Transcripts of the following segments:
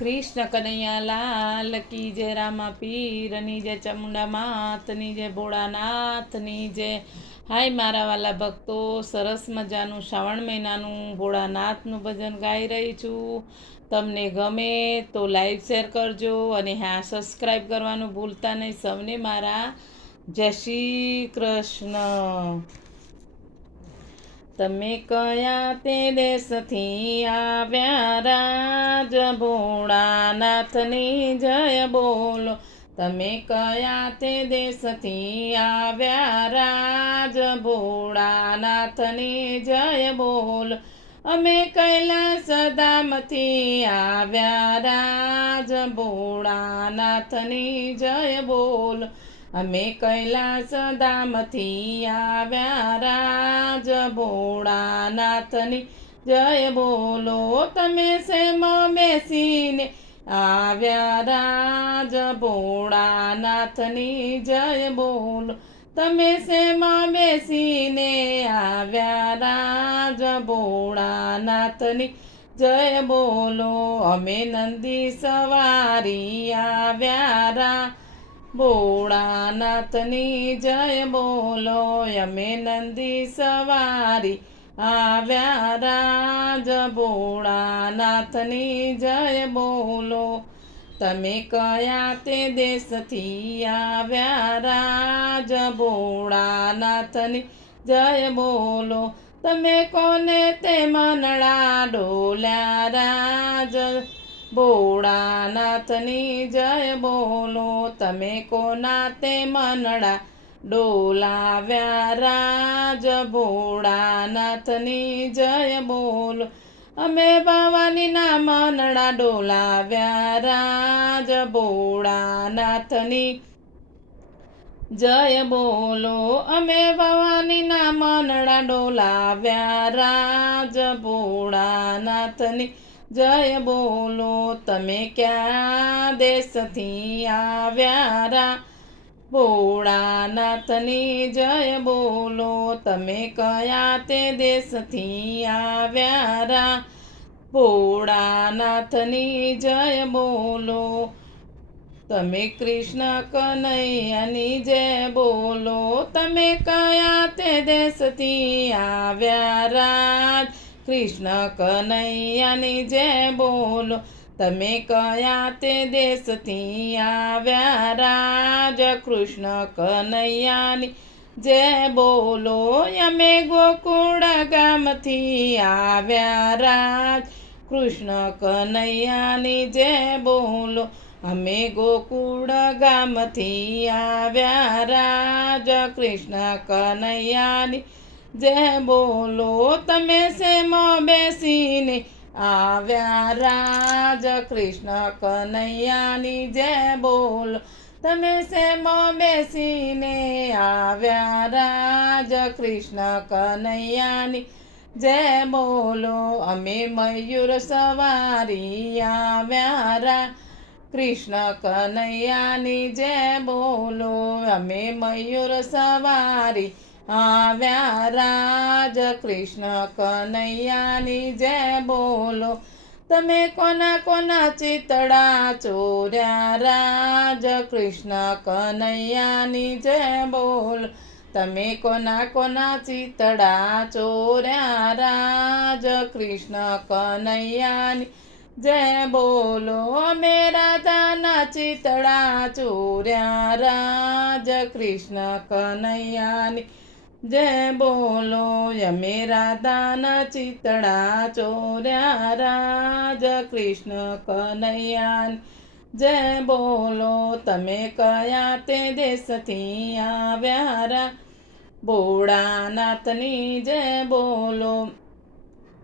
કૃષ્ણ કનૈયા લાલ કી જય, રામા પીરની જય, ચામુંડા માતની જય, ભોળાનાથની જય. હાય મારા વાલા ભક્તો, સરસ મજાનું શ્રાવણ મહિનાનું ભોળાનાથનું ભજન ગાઈ રહી છું. તમને ગમે તો લાઈક શેર કરજો અને હા સબસ્ક્રાઈબ કરવાનું ભૂલતા નહીં. સૌને મારા જય શ્રી કૃષ્ણ. તમે કયા તે દેશથી આવ્યા રાજ, ભોળાનાથની જય બોલો. તમે કયા તે દેશથી આવ્યા રાજ, ભોળાનાથની જય બોલો. અમે કૈલાસ ધામથી આવ્યા રાજ, ભોળાનાથની જય બોલો. અમે કૈલાસ ધામથી આવ્યા રાજ, ભોળાનાથની જય બોલો. તમે શેમાં બેસીને આવ્યા રાજ, ભોળાનાથની જય બોલો. તમે શેમાં બેસીને આવ્યા રાજ, ભોળાનાથની જય બોલો. અમે નંદી સવારી આવ્યા રાજ, ભોળાનાથની જય બોલો. અમે નંદી સવારી આવ્યા રાજ, ભોળાનાથની જય બોલો. તમે કયા તે દેશથી આવ્યા રાજ, ભોળાનાથની જય બોલો. તમે કોને તે મનડા ડોલ્યા રાજ, ભોળાનાથની જય બોલો. તમે કોના તે મનડા ડોલાવ્યા રાજ, ભોળાનાથની જય બોલો. અમે ભવાનીના મનડા ડોલાવ્યા રાજ, ભોળાનાથની જય બોલો. અમે ભવાનીના મનડા ડોલાવ્યા રાજ, ભોળાનાથની જય બોલો. તમે ક્યાં દેશથી આવ્યા રા, ભોળાનાથની જય બોલો. તમે કયા તે દેશથી આવ્યા રા, ભોળાનાથની જય બોલો. તમે કૃષ્ણ કનૈયાની જય બોલો. તમે કયા તે દેશથી આવ્યા રાજ, કૃષ્ણ કનૈયાની જય બોલો. તમે કયા તે દેશથી આવ્યા રાજ, કૃષ્ણ કનૈયાની જય બોલો. અમે ગોકુળ ગામથી આવ્યા રાજ, કૃષ્ણ કનૈયાની જય બોલો. અમે ગોકુળ ગામથી આવ્યા રાજ, કૃષ્ણ કનૈયાની જય બોલો. તમે શેમાં બેસીને આવ્યા રાજ, કૃષ્ણ કનૈયાની જય બોલો. તમે શેમાં બેસીને આવ્યા રાજ, કૃષ્ણ કનૈયાની જય બોલો. અમે મયુર સવારી આવ્યા રાજ, કૃષ્ણ કનૈયાની જય બોલો. અમે મયુર સવારી આવ્યા રાજ, કૃષ્ણ કનૈયાની જય બોલો. તમે કોના કોના ચિતડા ચોર્યા રાજ, કૃષ્ણ કનૈયાની જય બોલો. તમે કોના કોના ચિતડા ચોર્યા રાજ, કૃષ્ણ કનૈયાની જય બોલો. અમે રાધાના ચિતડા ચોર્યા રાજ, કૃષ્ણ કનૈયાની જય બોલો. અમે રાધાના ચિતડા ચોર્યા રાજ, કૃષ્ણ કનૈયાની જય બોલો. તમે કયા તે દેશથી આવ્યા રા, ભોળાનાથની જય બોલો.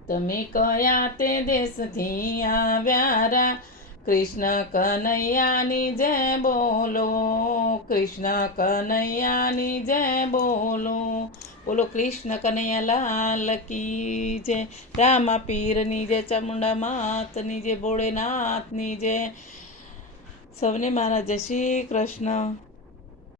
તમે કયા તે દેશથી આવ્યા રા, કૃષ્ણ કનૈયાની જય બોલો. કૃષ્ણ કનૈયાની જય બોલો. બોલો કૃષ્ણ કનૈયા લાલ કી જય, રામા પીરની જય, ચામુંડા માતની જય, ભોળેનાથની જય. સૌને મારા જય શ્રી કૃષ્ણ.